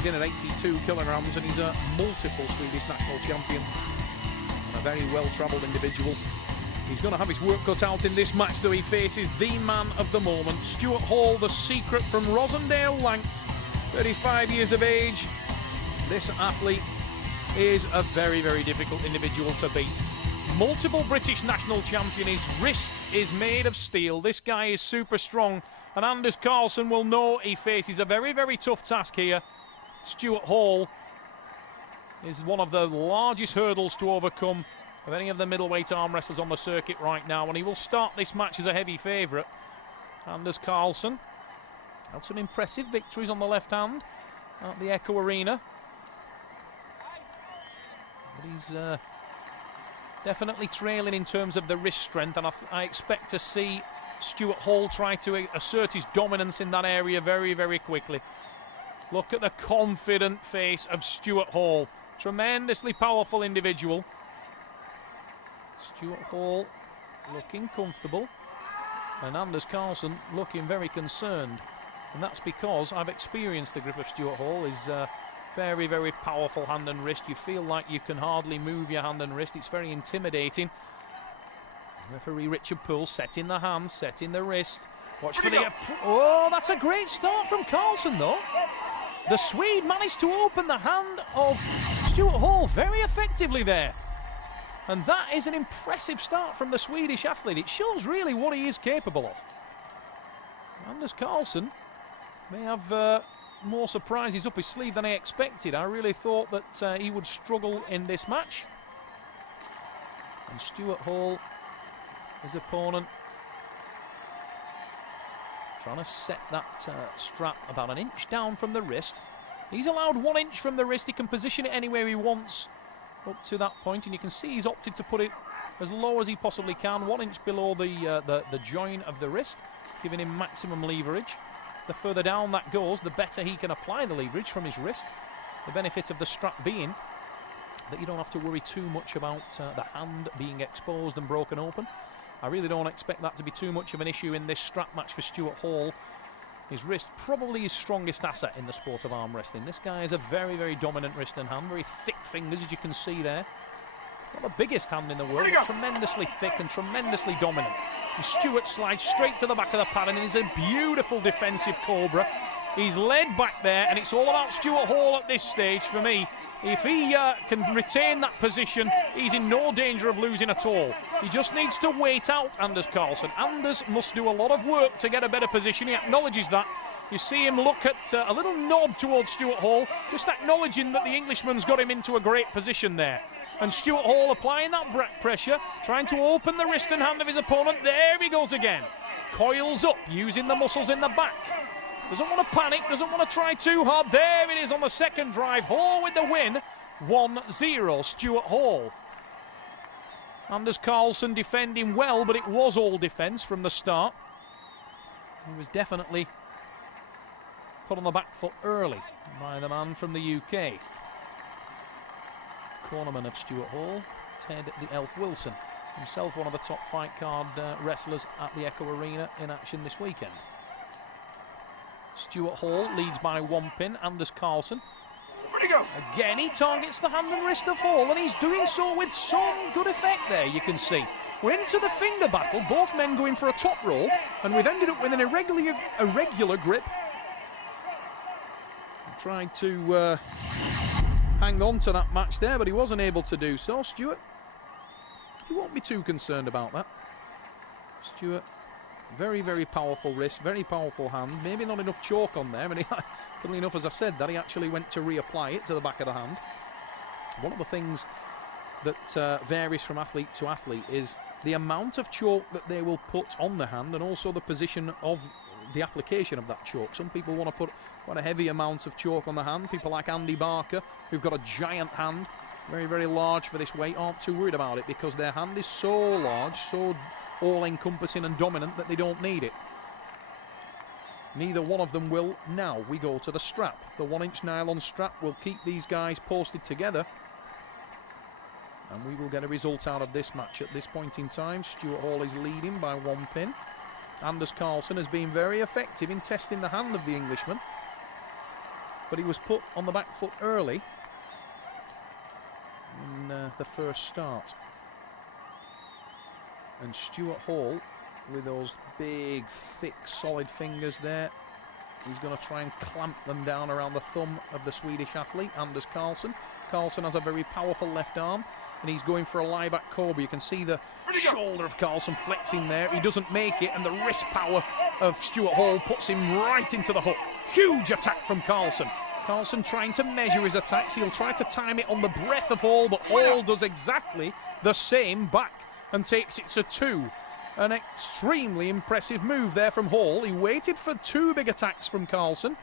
He's in at 82 kilograms and he's a multiple Swedish national champion and a very well-travelled individual. He's going to have his work cut out in this match, though. He faces the man of the moment, Stuart Hall, the secret from Rosendale Lancs, 35 years of age. This athlete is a very, very difficult individual to beat. Multiple British national champion. His wrist is made of steel. This guy is super strong, and Anders Karlsson will know he faces a very, very tough task here. Stuart Hall is one of the largest hurdles to overcome of any of the middleweight arm wrestlers on the circuit right now, and he will start this match as a heavy favourite. Anders Karlsson had some impressive victories on the left hand at the Echo Arena, but he's definitely trailing in terms of the wrist strength, and I expect to see Stuart Hall try to assert his dominance in that area very, very quickly. Look at the confident face of Stuart Hall. Tremendously powerful individual. Stuart Hall looking comfortable, and Anders Karlsson looking very concerned. And that's because I've experienced the grip of Stuart Hall. His very, very powerful hand and wrist. You feel like you can hardly move your hand and wrist. It's very intimidating. Referee Richard Poole setting the hand, setting the wrist. Watch for the... Oh, that's a great start from Karlsson, though. The Swede managed to open the hand of Stuart Hall very effectively there. And that is an impressive start from the Swedish athlete. It shows really what he is capable of. Anders Karlsson may have more surprises up his sleeve than I expected. I really thought that he would struggle in this match. And Stuart Hall, his opponent, trying to set that strap about an inch down from the wrist. He's allowed 1 inch from the wrist. He can position it anywhere he wants up to that point, and you can see he's opted to put it as low as he possibly can, 1 inch below the join of the wrist, giving him maximum leverage. The further down that goes, the better he can apply the leverage from his wrist. The benefit of the strap being that you don't have to worry too much about the hand being exposed and broken open. I really don't expect that to be too much of an issue in this strap match for Stuart Hall. His wrist, probably his strongest asset in the sport of arm wrestling. This guy has a very, very dominant wrist and hand, very thick fingers, as you can see there. Not the biggest hand in the world, but tremendously thick and tremendously dominant. And Stuart slides straight to the back of the pad, and it is a beautiful defensive cobra. He's led back there, and it's all about Stuart Hall at this stage for me. If he can retain that position, he's in no danger of losing at all. He just needs to wait out Anders Karlsson. Anders must do a lot of work to get a better position. He acknowledges that. You see him look at a little nod towards Stuart Hall, just acknowledging that the Englishman's got him into a great position there. And Stuart Hall applying that pressure, trying to open the wrist and hand of his opponent. There he goes again. Coils up, using the muscles in the back. Doesn't want to panic, doesn't want to try too hard. There it is on the second drive. Hall with the win. 1-0, Stuart Hall. Anders Karlsson defending well, but it was all defence from the start. He was definitely put on the back foot early by the man from the UK. Cornerman of Stuart Hall, Ted the Elf Wilson, himself one of the top fight card wrestlers at the Echo Arena in action this weekend. Stuart Hall leads by 1 pin. Anders Karlsson, again he targets the hand and wrist of Hall, and he's doing so with some good effect there, you can see. We're into the finger battle, both men going for a top roll, and we've ended up with an irregular grip. He tried to hang on to that match there, but he wasn't able to do so. Stuart, he won't be too concerned about that. Stuart, very, very powerful wrist, very powerful hand. Maybe not enough chalk on there, and funnily enough, as I said that, he actually went to reapply it to the back of the hand. One of the things that varies from athlete to athlete is the amount of chalk that they will put on the hand, and also the position of the application of that chalk. Some people want to put quite a heavy amount of chalk on the hand. People like Andy Barker, who've got a giant hand, very, very large for this weight, aren't too worried about it because their hand is so large, so all-encompassing and dominant that they don't need it. Neither one of them will now. We go to the strap. The 1 inch nylon strap will keep these guys posted together, and we will get a result out of this match. At this point in time, Stuart Hall is leading by 1 pin. Anders Karlsson has been very effective in testing the hand of the Englishman. but he was put on the back foot early in the first start. And Stuart Hall, with those big, thick, solid fingers there, he's going to try and clamp them down around the thumb of the Swedish athlete, Anders Karlsson. Karlsson has a very powerful left arm, and he's going for a lie-back Kobe. You can see the shoulder of Karlsson flexing there. He doesn't make it, and the wrist power of Stuart Hall puts him right into the hook. Huge attack from Karlsson. Karlsson trying to measure his attacks. He'll try to time it on the breath of Hall, but Hall does exactly the same back and takes it to 2. An extremely impressive move there from Hall. He waited for 2 big attacks from Karlsson,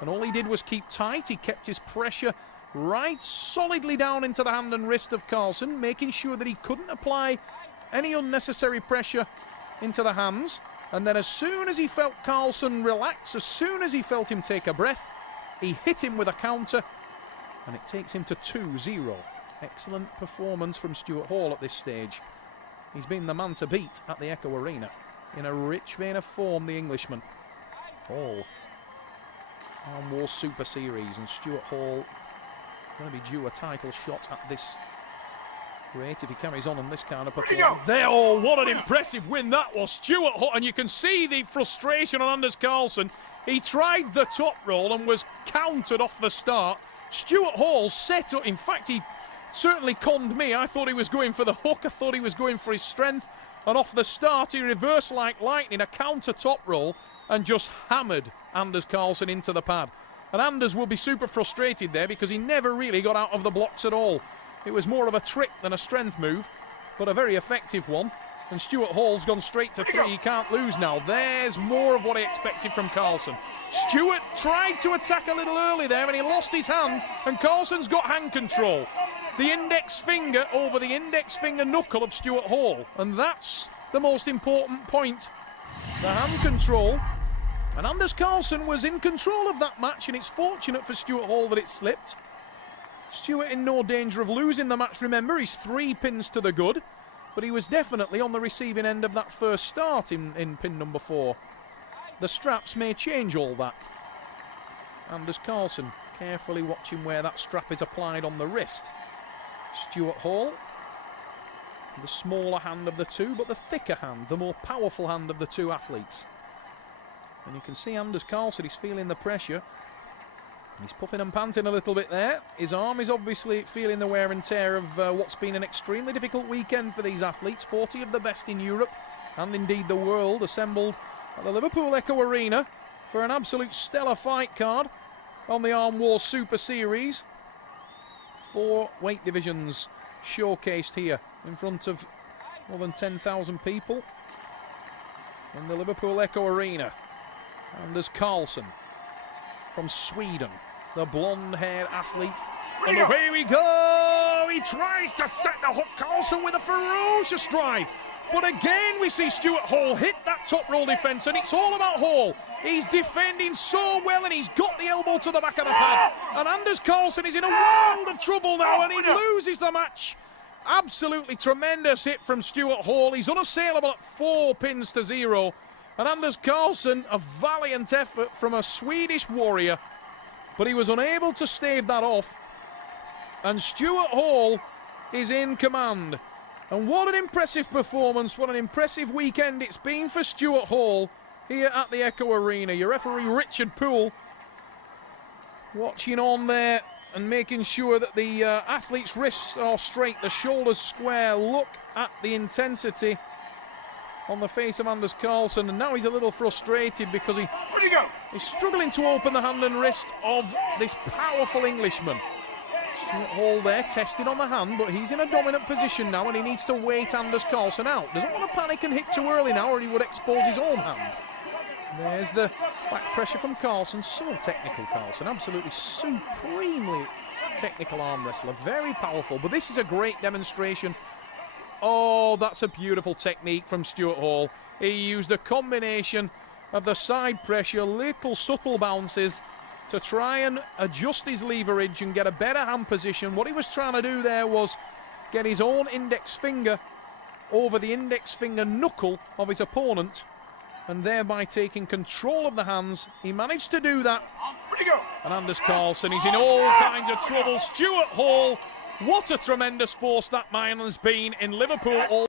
and all he did was keep tight. He kept his pressure right solidly down into the hand and wrist of Karlsson, making sure that he couldn't apply any unnecessary pressure into the hands. And then as soon as he felt Karlsson relax, as soon as he felt him take a breath, he hit him with a counter, and it takes him to 2-0. Excellent performance from Stuart Hall at this stage. He's been the man to beat at the Echo Arena. In a rich vein of form, the Englishman. Hall. Armwrestling Super Series, and Stuart Hall going to be due a title shot at this rate if he carries on this kind of performance. There, oh, what an impressive win that was. Stuart Hall, and you can see the frustration on Anders Karlsson. He tried the top roll and was countered off the start. Stuart Hall set up, in fact, he certainly conned me. I thought he was going for the hook. I thought he was going for his strength. And off the start, he reversed like lightning, a counter top roll, and just hammered Anders Karlsson into the pad. And Anders will be super frustrated there because he never really got out of the blocks at all. It was more of a trick than a strength move, but a very effective one. And Stuart Hall's gone straight to 3. He can't lose now. There's more of what I expected from Karlsson. Stuart tried to attack a little early there, and he lost his hand, and Karlsson's got hand control. The index finger over the index finger knuckle of Stuart Hall, and that's the most important point. The hand control, and Anders Karlsson was in control of that match, and it's fortunate for Stuart Hall that it slipped. Stuart in no danger of losing the match, remember, he's 3 pins to the good, but he was definitely on the receiving end of that first start in pin number 4. The straps may change all that. Anders Karlsson carefully watching where that strap is applied on the wrist. Stuart Hall, the smaller hand of the 2, but the thicker hand, the more powerful hand of the 2 athletes. And you can see Anders Karlsson, he's feeling the pressure. He's puffing and panting a little bit there. His arm is obviously feeling the wear and tear of what's been an extremely difficult weekend for these athletes. 40 of the best in Europe, and indeed the world, assembled at the Liverpool Echo Arena for an absolute stellar fight card on the Armwrestling Super Series. 4 weight divisions showcased here in front of more than 10,000 people in the Liverpool Echo Arena. Anders Karlsson from Sweden, the blonde-haired athlete. And away we go! He tries to set the hook. Karlsson with a ferocious drive. But again, we see Stuart Hall hit that top roll defence, and it's all about Hall. He's defending so well, and he's got the elbow to the back of the pad. And Anders Karlsson is in a world of trouble now, and he loses the match. Absolutely tremendous hit from Stuart Hall. He's unassailable at 4 pins to 0. And Anders Karlsson, a valiant effort from a Swedish warrior, but he was unable to stave that off. And Stuart Hall is in command. And what an impressive performance, what an impressive weekend it's been for Stuart Hall here at the Echo Arena. Your referee Richard Poole watching on there and making sure that the athlete's wrists are straight, the shoulders square. Look at the intensity on the face of Anders Karlsson, and now he's a little frustrated because he's struggling to open the hand and wrist of this powerful Englishman. Stuart Hall there tested on the hand, but he's in a dominant position now, and he needs to wait Anders Karlsson out. Doesn't want to panic and hit too early now, or he would expose his own hand. There's the back pressure from Karlsson. So technical, Karlsson. Absolutely supremely technical arm wrestler. Very powerful, but this is a great demonstration. Oh, that's a beautiful technique from Stuart Hall. He used a combination of the side pressure, little subtle bounces, to try and adjust his leverage and get a better hand position. What he was trying to do there was get his own index finger over the index finger knuckle of his opponent and thereby taking control of the hands. He managed to do that. And Anders Karlsson, he's in all kinds of trouble. Stuart Hall, what a tremendous force that man has been in Liverpool all